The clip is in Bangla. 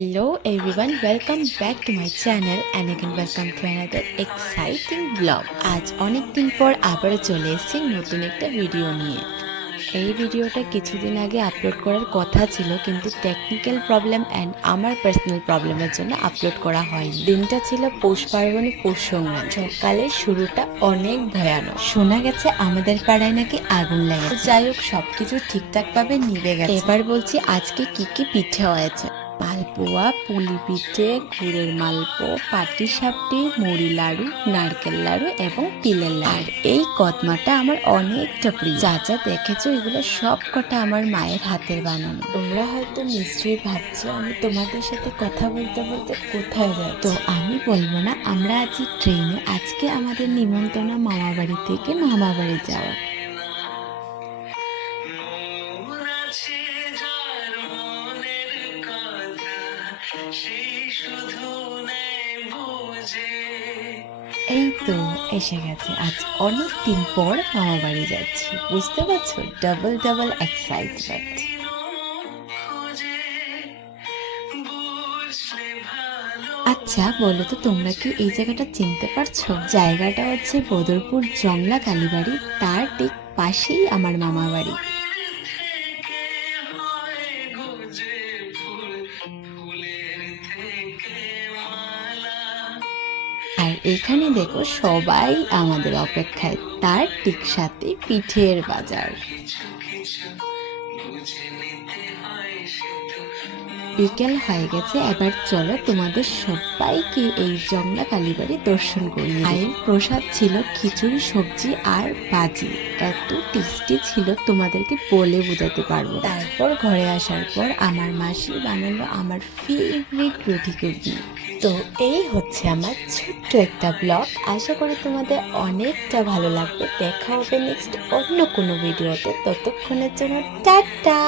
Hello everyone, welcome back to my channel and again welcome to another exciting vlog. আজ অনেক দিন পর আবার চলে এসেছি নতুন একটা ভিডিও নিয়ে। এই ভিডিওটা কিছুদিন আগে আপলোড করার কথা ছিল, কিন্তু টেকনিক্যাল প্রবলেম অ্যান্ড আমার পার্সোনাল প্রবলেমের জন্য আপলোড করা হয়নি। দিনটা ছিল পৌষ পার্বণে পৌষ সংক্রান্তি। সকালের শুরুটা অনেক ভয়ানক। শোনা গেছে আমাদের পাড়ায় নাকি আগুন লেগেছে। যাই হোক, সবকিছু ঠিকঠাক ভাবে নিভে গেছে। এবার বলছি আজকে কি কি পিঠে হয়েছে। মালপোয়া, পুলি পিঠে, গুড়ের মালপো, পাটিসাপটি, মুড়ি লাড়ু, নারকেল লাড়ু এবং তিলের লাড়ু। আর এই কদমাটা আমার অনেকটা প্রিয়। যা যা দেখেছো এগুলো সব কটা আমার মায়ের হাতের বানানো। তোমরা হয়তো নিশ্চয়ই ভাবছো আমি তোমাদের সাথে কথা বলতে বলতে কোথায় যাই। তো আমি বলবো না, আমরা আছি ট্রেনে। আজকে আমাদের নিমন্ত্রণ মামা বাড়ি থেকে মামা বাড়ি যাওয়া। এই তো এসে গেছে। আজ অনেক দিন পর মামা বাড়ি যাচ্ছি, বুঝতে পারছো? Double double excitement. আচ্ছা বলো তো, তোমরা কি এই জায়গাটা চিনতে পারছো? জায়গাটা হচ্ছে বদরপুর জংলা কালীবাড়ি, তার ঠিক পাশেই আমার মামা বাড়ি। আর এখানে দেখো সবাই আমাদের অপেক্ষায়, তার ঠিক সাথে পিঠের বাজার। বিকেল হয়ে গেছে, এবার চলো তোমাদের সবাইকে এই জংলা কালীবাড়ি দর্শন করি। মায়ের প্রসাদ ছিল খিচুড়ি, সবজি আর ভাজি। এত টেস্টি ছিল তোমাদেরকে বলে বোঝাতে পারবো। তারপর ঘরে আসার পর আমার মাসি বানালো আমার ফেভারিট রুটি ঘুগনি। তো এই হচ্ছে আমার ছোট্ট একটা ব্লগ। আশা করি তোমাদের অনেকটা ভালো লাগবে। দেখা হবে নেক্সট অন্য কোনো ভিডিওতে। ততক্ষণের জন্য টাটা।